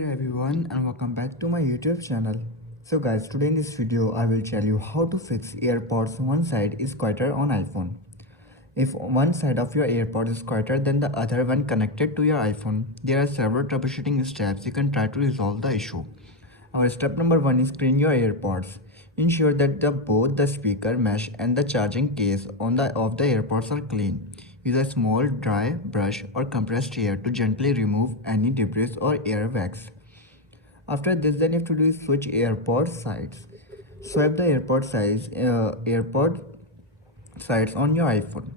Hello everyone and welcome back to my YouTube channel. So guys, today in this video I will tell you how to fix AirPods one side is quieter on iPhone. If one side of your AirPods is quieter than the other when connected to your iPhone, there are several troubleshooting steps you can try to resolve the issue. Our step number 1 is clean your AirPods. Ensure that both the speaker mesh and the charging case of the AirPods are clean. Use a small dry brush or compressed air to gently remove any debris or airwax. After this, then you have to do is switch AirPod sides. Swipe the AirPod sides on your iPhone.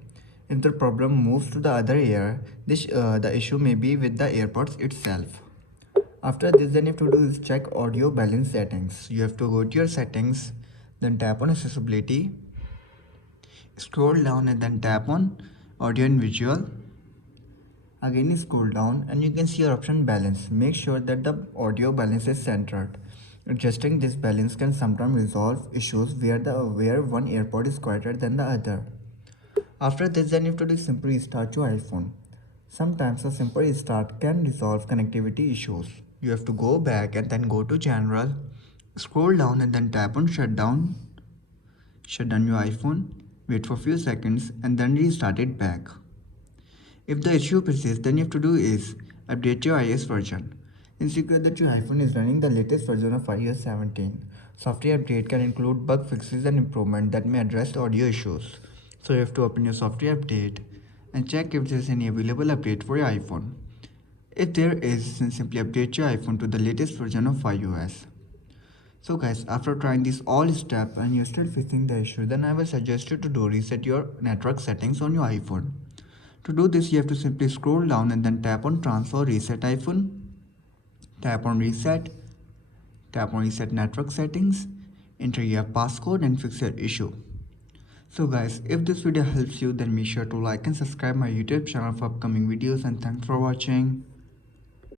If the problem moves to the other ear, the issue may be with the AirPods itself. After this, then you have to do is check audio balance settings. You have to go to your settings, then tap on accessibility, scroll down and then tap on audio and visual. Again scroll down and you can see your option balance. Make sure that the audio balance is centered. Adjusting this balance can sometimes resolve issues where one AirPod is quieter than the other. After this, then you have to do simply restart your iPhone. Sometimes a simple restart can resolve connectivity issues. You have to go back and then go to general, scroll down and then tap on shutdown. Shut down your iPhone, wait for a few seconds and then restart it back. If the issue persists, then you have to do is update your iOS version. Ensure that your iPhone is running the latest version of iOS 17. Software update can include bug fixes and improvement that may address audio issues. So you have to open your software update and check if there is any available update for your iPhone. If there is, then simply update your iPhone to the latest version of iOS. So guys, after trying this all steps and you're still facing the issue, then I will suggest you to do reset your network settings on your iPhone. To do this, you have to simply scroll down and then tap on transfer reset iPhone, tap on reset network settings, enter your passcode and fix your issue. So guys, if this video helps you, then make sure to like and subscribe my YouTube channel for upcoming videos, and thanks for watching.